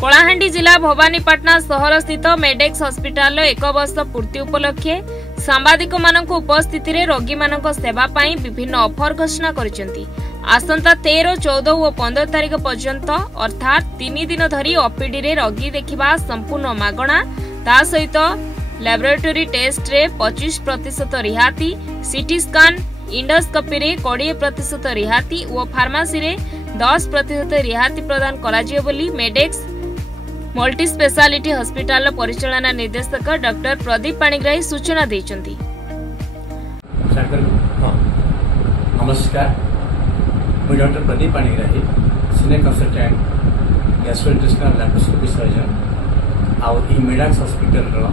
कलाहांडी जिला भवानीपाटना सहर स्थित मेडेक्स हॉस्पिटल 1 वर्ष पूर्ति उपलक्षे सांबादिक मानक उपस्थिति रे रोगी मानक सेवा पाई विभिन्न ऑफर घोषणा करिसेंती। आसंता 13, 14 और 15 तारिख पर्यंत अर्थात 3 दिन धरी ओपीडी रे रोगी देखिबा संपूर्ण मागणा, ता सहित लैबोरेटरी टेस्ट रे 25% रिहाती, सीटी स्कैन इंडोस्कोपी रे 20% रिहाती और फार्मेसी रे 10% रिहाती प्रदान कराजियो बोली मेडेक्स मल्टी स्पेशालिटी हॉस्पिटल परिचालना निर्देशक डॉक्टर प्रदीप पाणिग्राही सूचना देइचंती। नमस्कार, मैं doctor Pradeep Panigrahi, senior consultant gastrointestinal laparoscopy surgeon और ई मेडेक्स हॉस्पिटल रो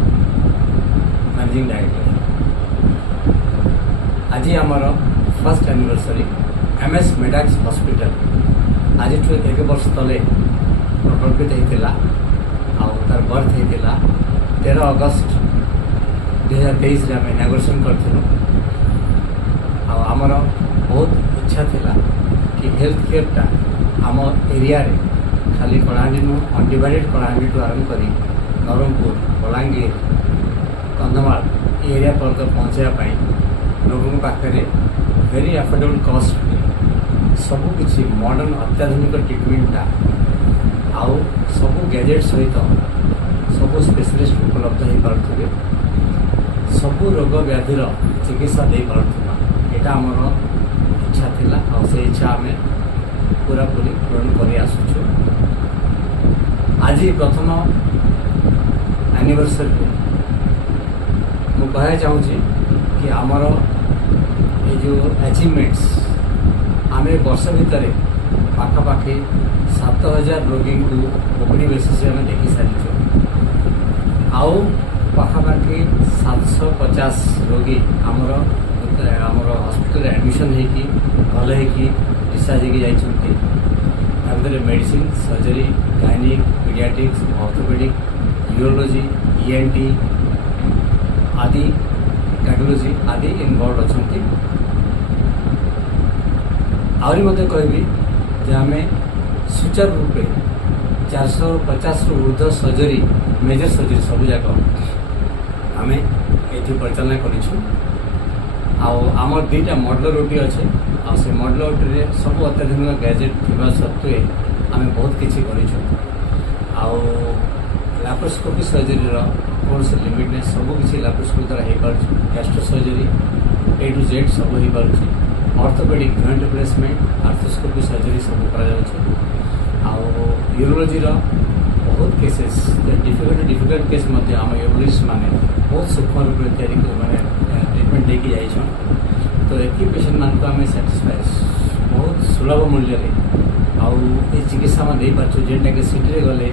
मैनेजिंग डायरेक्टर। आज आमर first anniversary MS Medex hospital आज 1 वर्ष तले प्रकल्पित होता तार बर्थ होता 13 अगस्त 2023 आम इनागुरेसन करूँ। आमर बहुत इच्छा थिला कि हेल्थ केयर टा आम एरिया रे खाली कलाहांडी अनडिवाइडेड कलाहांडी टू आरंभ करी नवरंगपुर, बलांगीर, कंधमाल एरिया पर पहुँचाई लोगों पाखे वेरी अफोर्डेबल कॉस्ट सबकि मॉडर्न अत्याधुनिक ट्रिटमेंटा आउ सब गैजेट सहित सब स्पेशलिस्ट उपलब्ध हो पारे, सबू रोग व्याधि चिकित्सा दे पार्थिबा एटा आमर इच्छा थिला और से इच्छा आम पूरा पूरी पूरण कर आसुचु। आज प्रथम एनिवर्सरी मु कहना चाहूँगी कि आमर ये जो अचीवमेंट्स आम वर्ष भितर पाखापाखि 7000 रोगी को ओपीडी बेसिस आम देखी सारी आउ पाखापाखि 750 रोगी आमर हॉस्पिटल एडमिशन होगी भल होगी डिस्चार्ज होगी जाइए medicine, surgery, gynaec, paediatrics, orthopaedic, urology, ENT आदि कार्डियोलॉजी आदि इनवॉल्व अच्छा। आहरी मत कहबी जे आम सुचारू रूपे 450 ऊर्ध्व सर्जरी मेजर सर्जरी सब जाक आम ये परिचालना करूँ। आमर 2टा मॉडलर ओटी अच्छे आ से मॉडलर ओटी रे सब अत्याधुनिक गैजेट थिबा सत्वे आम बहुत किसी करूँ। लैप्रोस्कोपी सर्जरी कौन से लिमिट नहीं, सबकि लैप्रोस्कोपी द्वारा हो पार्छ। Gastro surgery A to Z सब हो पार्छ। Orthopaedic joint replacement, arthroscopy surgery सब कर यूरोलॉजी बहुत केसेस डिफिकल्ट केस आम यूरोलॉजिस्ट माने बहुत सूक्ष्म रूप से माने ट्रिटमेंट देकी जाइछन। तो एक पेशेंट मान को आम साटिस्फाए बहुत सुलभ मूल्य ये चिकित्सा में दे पार्छ जेनटा कि सिटी गले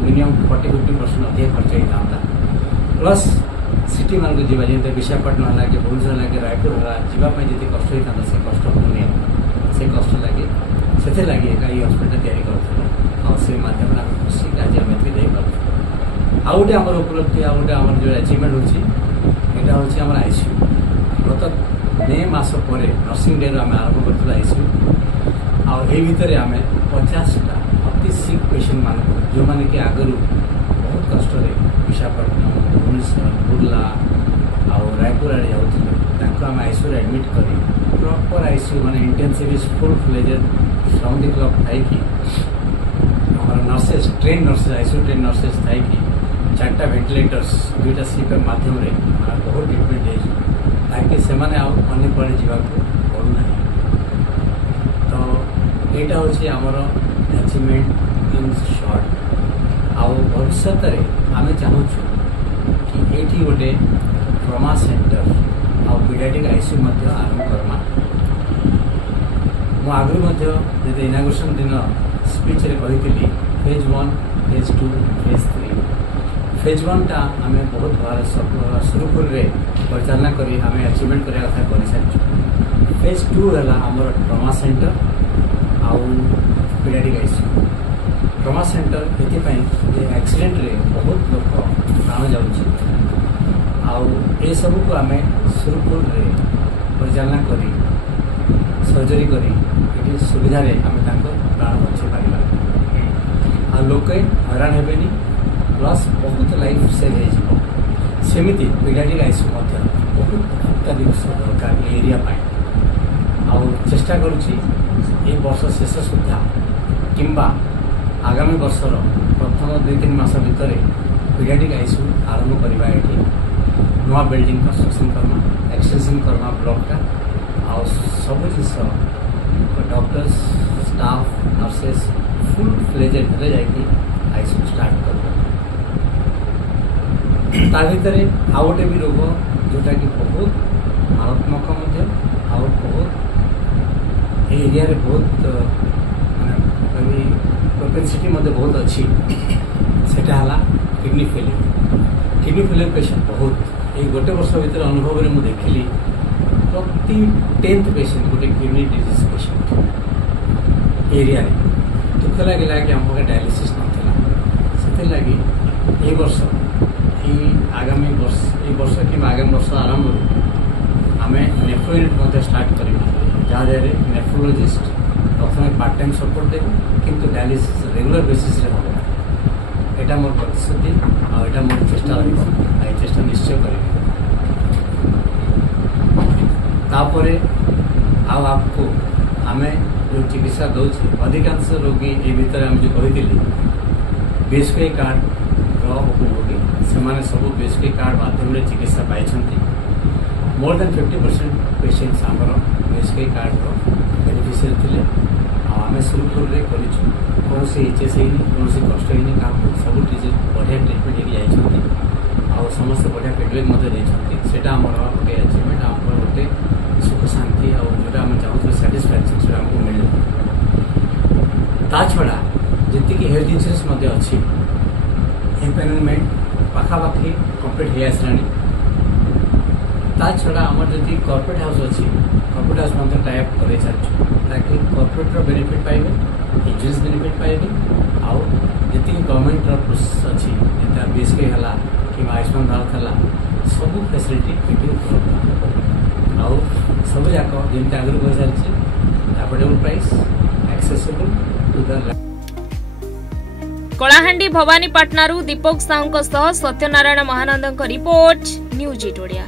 मिनिमम 40-50% अधिक खर्च होता प्लस सिटी मान को जीवा जमी विशाखापट्टनम है कि भुवनेश्वर है कि रायपुर है जावाई जी कष्ट होता से कष्ट होनी से कष्ट लगे से लगे ये हॉस्पिटल तैयारी करूँ से माध्यम खुशी आज आम दे पार्छ। आउ गोटे आम उपलब्धि आउ गोटे आम जो अचिवमेंट होता हूँ आईसीयू गत मे मास पर नर्सिंग डे आम आरंभ कर आईसीयू आई भितर आम 50टा अति सिक पेसेंट मान जो मैंने कि आगु बहुत कष्ट विशाखापट्टनम, भुवनेश्वर, बुर्ला और रायपुर आड़े जाऊँ आम आईसीयू एडमिट कर प्रॉपर आईसीयू माने intensive full fledged round the clock थी nurses train nurses ICU train nurses थी 4टा वेंटिलेटर्स 2टा सीपीएम माध्यम बहुत ट्रिटमेंट ताकि से अने पड़े जावाक पड़ूना। तो यहाँ हूँ आमर अचीवमेंट इन शॉर्ट। आउ भविष्य आम चाहूँ कि ये गोटे ट्रमा सेंटर आ पीडियाट्रिक आईसीयू आरंभ करमा। मु आगु जो इनागुरेसन दिन स्पीच रे कही फेज 1, फेज 2, फेज 3। फेज 1 टा आम बहुत भार सुरुखुर परिचालना करी आम अचीवमेंट करने कथा कर सारी। फेज 2 है आमर ट्रमा सेंटर आउ पीडियाट्रिक आईसीयू। ट्रमा सेंटर ये एक्सीडेंट रे बहुत लोग प्राण जाऊँ सब को आम सुरुखुर परिचालना करी सर्जरी करी सुविधा आम प्राण बचाई पार। आ लोके हैरान हेबेनी प्लस बहुत लाइफ सेव हो सेमती पीडियाट्रिक आईसीयू बहुत अत्याधिक दरकार एरिया चेष्टा करुच्ची ये वर्ष शेष सुधा किंबा आगामी वर्षर प्रथम 2-3 मास भितर पीडियाट्रिक आईसीयू आरंभ करवा ये नुआ बिल्डिंग कंस्ट्रक्शन करना एक्सटेंशन करना ब्लॉक का आ सब जिस doctors staff nurses full fledged जाकि आईसीयू स्टार्ट कर भर आउ गोटे भी रोग जोटा कि बहुत मारात्मक बहुत एरिया रे बहुत माने प्रोपेंसिटी बहुत अच्छी सेटा हला किडनी फेलियर पेशेंट बहुत ये गोटे वर्ष भीतर अनुभव में मुझे देखिली प्रति 10th पेशेंट गोटे किडनी डिजीज पेशेंट एरिया दुख लगे कि आम डायलिसिस ना लगी ये वर्ष आगामी वर्ष कि आगामी वर्ष आरंभ आम नेफ्रो यूनिट स्टार्ट कर जहाँ नेफ्रोलोजिस्ट प्रथम पार्ट टाइम सपोर्ट देवे किंतु डायलिसिस रेगुलर बेसिस रे हम यहाँ मोर प्रतिश्रुति आटा मोर चेष्टा रही चेष्टा निश्चय करें आपको आम जो चिकित्सा दौचे अधिकांश रोगी ये भितर आम जो कही बीएसके कार्ड उपभोगी से सब बीएसके कार्ड माध्यम चिकित्सा पाई मोर देन 50% पेशेंट्स आमर बीएसके कार्ड बेनिफिशियरी थे आम सुरुखुर कौन एचएस है कौन कष्ट है क्या सब बढ़िया ट्रिटमेंट हो समस्त बढ़िया फीडबैक से गोटे अचिवमेंट आम गोटे सुख शांति आटा आम चाहूँ साटिस्फैक्शन से आमको मिले ता छड़ा जी हेल्थ इंश्योरेंस अच्छी एम्पेनमेंट पाखापाखि कम्प्लीट हो आसलानी ता छड़ा आम जी कॉर्पोरेट हाउस अच्छी कॉर्पोरेट हाउस मतलब टाइप कर चलु ताकि कॉर्पोरेट बेनिफिट पाइबे इंश्योरेंस बेनिफिट पाइबे आउ जी गवर्नमेंट अच्छी जैसे बीएसके है कि आयुष्मान भारत है सब फैसिलिटी ये उपलब्ध आउ सब जाक जमी आगुरी कही सारी affordable price accessible to the Kalahandi Bhawanipatna Deepak Sahu Satyanarayan Mahanand report news 8 Odia.